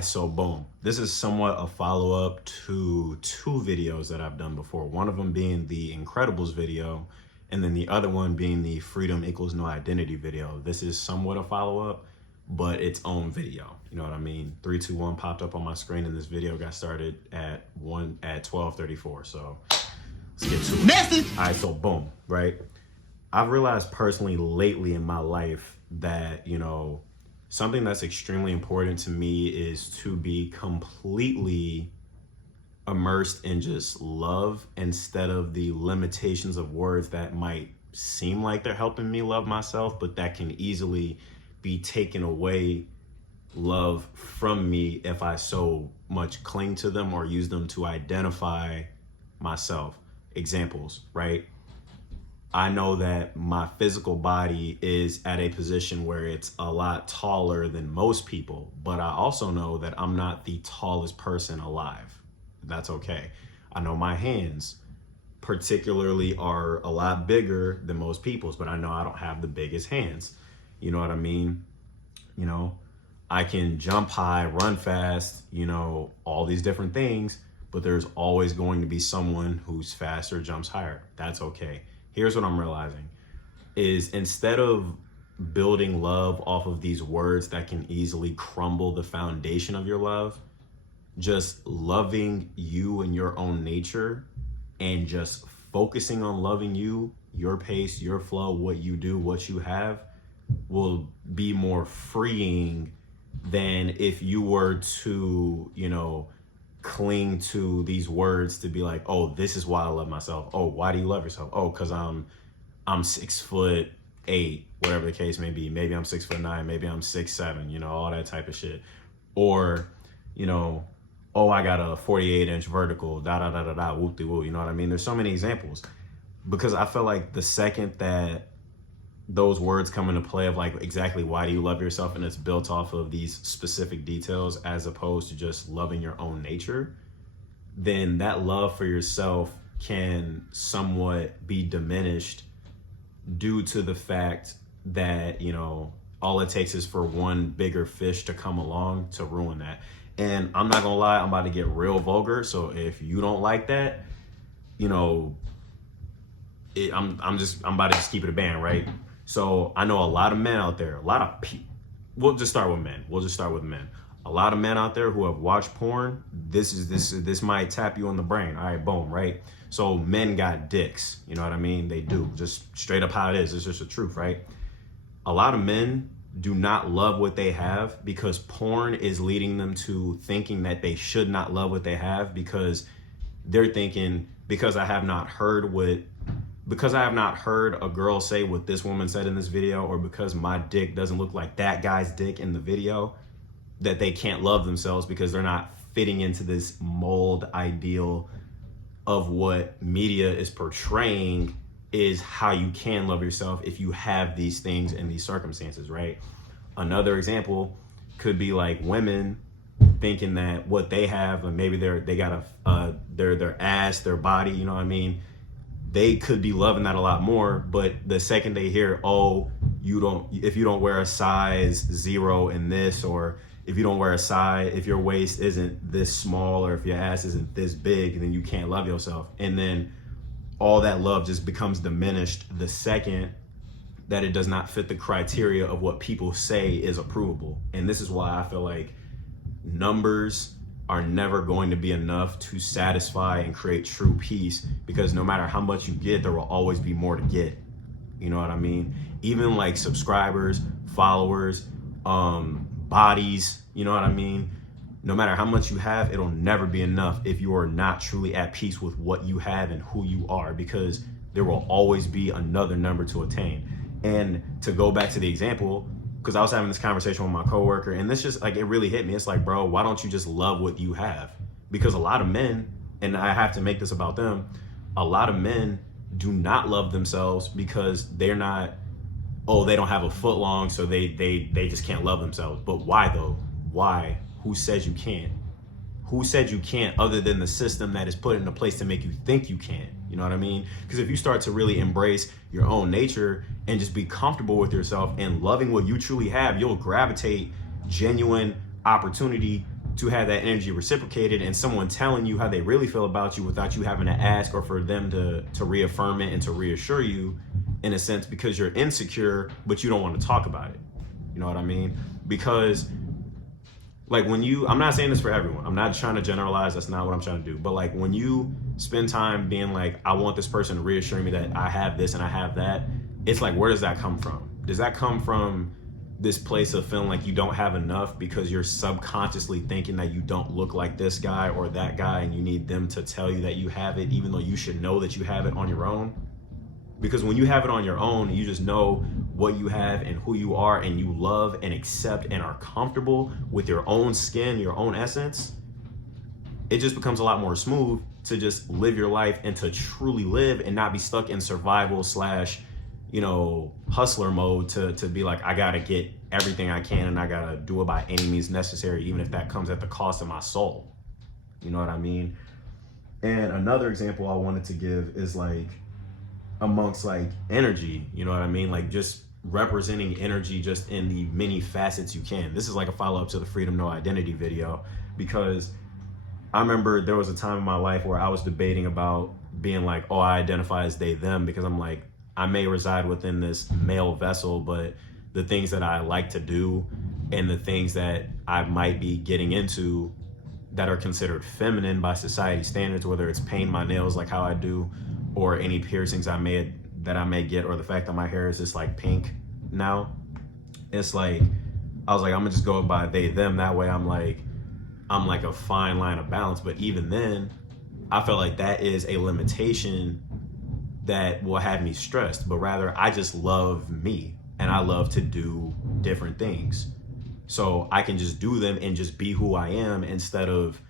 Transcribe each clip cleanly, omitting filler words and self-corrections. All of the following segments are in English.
So boom. This is somewhat a follow-up to two videos that I've done before. One of them being the Incredibles video, and then the other one being the Freedom Equals No Identity video. This is somewhat a follow-up, but its own video. You know what I mean? 3, 2, 1 popped up on my screen, and this video got started at 12:34. So let's get to it. Message. All right, so boom, right? I've realized personally lately in my life that, you know, something that's extremely important to me is to be completely immersed in just love instead of the limitations of words that might seem like they're helping me love myself, but that can easily be taken away love from me if I so much cling to them or use them to identify myself. Examples, right? I know that my physical body is at a position where it's a lot taller than most people, but I also know that I'm not the tallest person alive. That's okay. I know my hands particularly are a lot bigger than most people's, but I know I don't have the biggest hands. You know what I mean? You know, I can jump high, run fast, you know, all these different things, but there's always going to be someone who's faster, jumps higher. That's okay. Here's what I'm realizing is instead of building love off of these words that can easily crumble the foundation of your love, just loving you and your own nature and just focusing on loving you, your pace, your flow, what you do, what you have will be more freeing than if you were to, you know, cling to these words to be like, oh, this is why I love myself. Oh, why do you love yourself? Oh, because I'm 6'8", whatever the case may be. Maybe I'm 6'9", maybe I'm 6'7", you know, all that type of shit. Or, you know, oh, I got a 48-inch vertical, whoop-de-whoop, you know what I mean? There's so many examples because I feel like the second that those words come into play of like exactly why do you love yourself and it's built off of these specific details as opposed to just loving your own nature, then that love for yourself can somewhat be diminished due to the fact that, you know, all it takes is for one bigger fish to come along to ruin that. And I'm not gonna lie, I'm about to get real vulgar. So if you don't like that, you know, I'm about to just keep it a band, right? So I know a lot of men out there, a lot of people, we'll just start with men. We'll just start with men. A lot of men out there who have watched porn, this might tap you on the brain. All right, boom, right? So men got dicks, you know what I mean? They do, just straight up how it is. It's just the truth, right? A lot of men do not love what they have because porn is leading them to thinking that they should not love what they have because they're thinking, because I have not heard a girl say what this woman said in this video, or because my dick doesn't look like that guy's dick in the video, that they can't love themselves because they're not fitting into this mold ideal of what media is portraying is how you can love yourself if you have these things in these circumstances, right? Another example could be like women thinking that what they have, and maybe they got their ass, their body, you know what I mean? They could be loving that a lot more, but the second they hear, oh, if you don't wear a size 0 in this, or if you don't wear a size, if your waist isn't this small, or if your ass isn't this big, then you can't love yourself. And then all that love just becomes diminished the second that it does not fit the criteria of what people say is approvable. And this is why I feel like numbers are never going to be enough to satisfy and create true peace, because no matter how much you get, there will always be more to get. You know what I mean? Even like subscribers, followers, bodies, you know what I mean? No matter how much you have, it'll never be enough if you are not truly at peace with what you have and who you are, because there will always be another number to attain. And to go back to the example, because I was having this conversation with my coworker, and this just like, it really hit me. It's like, bro, why don't you just love what you have? Because a lot of men, and I have to make this about them, a lot of men do not love themselves because they're not, oh, they don't have a foot long, so they just can't love themselves. But why though? Why? Who says you can't? Who said you can't, other than the system that is put into place to make you think you can? You know what I mean? Because if you start to really embrace your own nature and just be comfortable with yourself and loving what you truly have, you'll gravitate genuine opportunity to have that energy reciprocated and someone telling you how they really feel about you without you having to ask, or for them to reaffirm it and to reassure you, in a sense, because you're insecure, but you don't want to talk about it. You know what I mean? Because like when you, I'm not saying this for everyone, I'm not trying to generalize, that's not what I'm trying to do, but like when you spend time being like, I want this person to reassure me that I have this and I have that, it's like, where does that come from? Does that come from this place of feeling like you don't have enough because you're subconsciously thinking that you don't look like this guy or that guy and you need them to tell you that you have it, even though you should know that you have it on your own? Because when you have it on your own, you just know what you have and who you are, and you love and accept and are comfortable with your own skin, your own essence, it just becomes a lot more smooth to just live your life and to truly live and not be stuck in survival slash, you know, hustler mode to be like, I gotta get everything I can and I gotta do it by any means necessary, even if that comes at the cost of my soul. You know what I mean? And another example I wanted to give is like amongst like energy, you know what I mean? Like just representing energy just in the many facets you can. This is like a follow-up to the Freedom No Identity video, because I remember there was a time in my life where I was debating about being like, oh, I identify as they, them, because I'm like, I may reside within this male vessel, but the things that I like to do and the things that I might be getting into that are considered feminine by society standards, whether it's painting my nails like how I do, or any piercings I may get, or the fact that my hair is just like pink now. It's like, I was like, I'm gonna just go by they, them. That way I'm like a fine line of balance. But even then, I felt like that is a limitation that will have me stressed. But rather, I just love me and I love to do different things. So I can just do them and just be who I am, instead of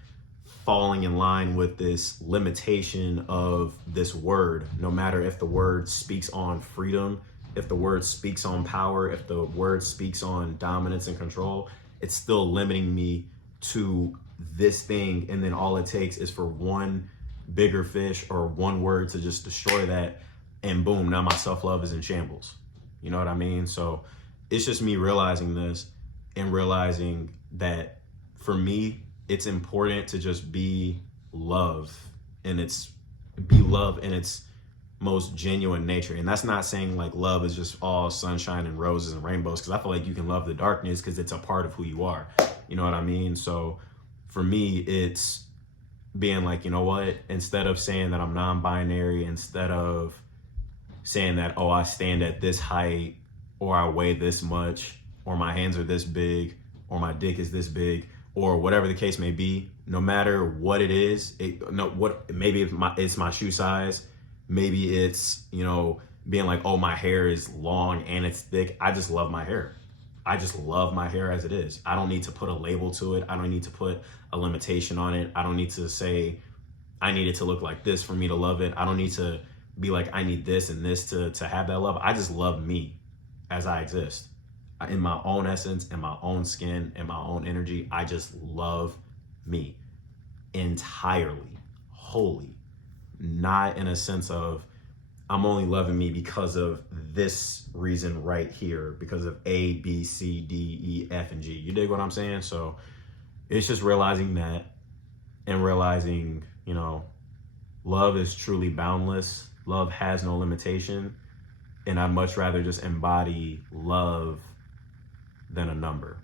falling in line with this limitation of this word. No matter if the word speaks on freedom, if the word speaks on power, if the word speaks on dominance and control, it's still limiting me to this thing. And then all it takes is for one bigger fish or one word to just destroy that, and boom, now my self-love is in shambles. You know what I mean? So it's just me realizing this and realizing that for me, it's important to just be love, and be love in its most genuine nature. And that's not saying like love is just all sunshine and roses and rainbows, because I feel like you can love the darkness because it's a part of who you are. You know what I mean? So for me, it's being like, you know what, instead of saying that I'm non-binary, instead of saying that, oh, I stand at this height, or I weigh this much, or my hands are this big, or my dick is this big, or whatever the case may be, no matter what it is, maybe it's my shoe size, maybe it's, you know, being like, oh, my hair is long and it's thick. I just love my hair. I just love my hair as it is. I don't need to put a label to it. I don't need to put a limitation on it. I don't need to say I need it to look like this for me to love it. I don't need to be like, I need this and this to have that love. I just love me as I exist. In my own essence, in my own skin, in my own energy, I just love me entirely, wholly. Not in a sense of I'm only loving me because of this reason right here, because of A, B, C, D, E, F, and G. You dig what I'm saying? So it's just realizing that, and realizing, you know, love is truly boundless. Love has no limitation. And I'd much rather just embody love than a number.